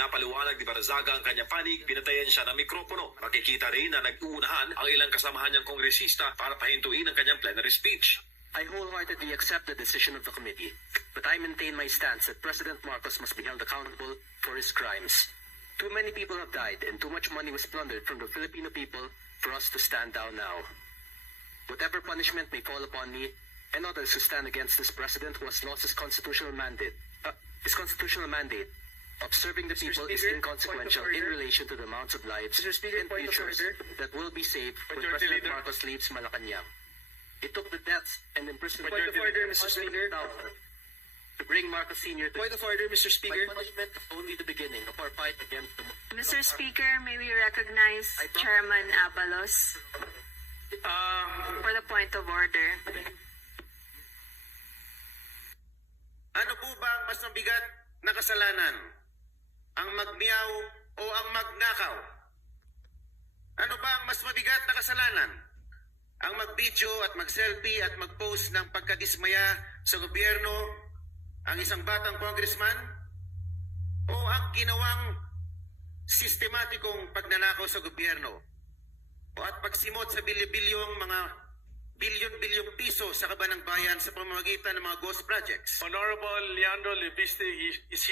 pinapaliwanag ni Barzaga ang kanyang panig, pinatayan siya ng mikropono. Makikita rin na nag-uunahan ang ilang kasamahan niyang kongresista para pahintuin ang kanyang plenary speech. I wholeheartedly accept the decision of the committee, but I maintain my stance that President Marcos must be held accountable for his crimes. Too many people have died and too much money was plundered from the Filipino people for us to stand down now. Whatever punishment may fall upon me and others who stand against this president who has lost his constitutional mandate, of serving the people is inconsequential in relation to the amounts of lives and futures that will be saved when President Marcos leaves Malacanang. It took the deaths and imprisonment Point of order, Mr. Speaker. to bring Marcos Sr. to Point of order, Mr. Speaker. my punishment is only the beginning of our fight against the Mr. Speaker, may we recognize Chairman Abalos for the point of order. Ano po ba ang mas mabigat na kasalanan? Ang magmiyaw o ang magnakaw? Ano ba ang mas mabigat na kasalanan? Ang mag-video at mag-selfie at mag-post ng pagkadismaya sa gobyerno ang isang batang congressman? O ang ginawang sistematikong pagnanakaw sa gobyerno? O at pagsimot sa bilyon-bilyong mga bilyon-bilyong piso sa kaban ng bayan sa pamamagitan ng mga ghost projects? Honorable Leandro Leviste is here.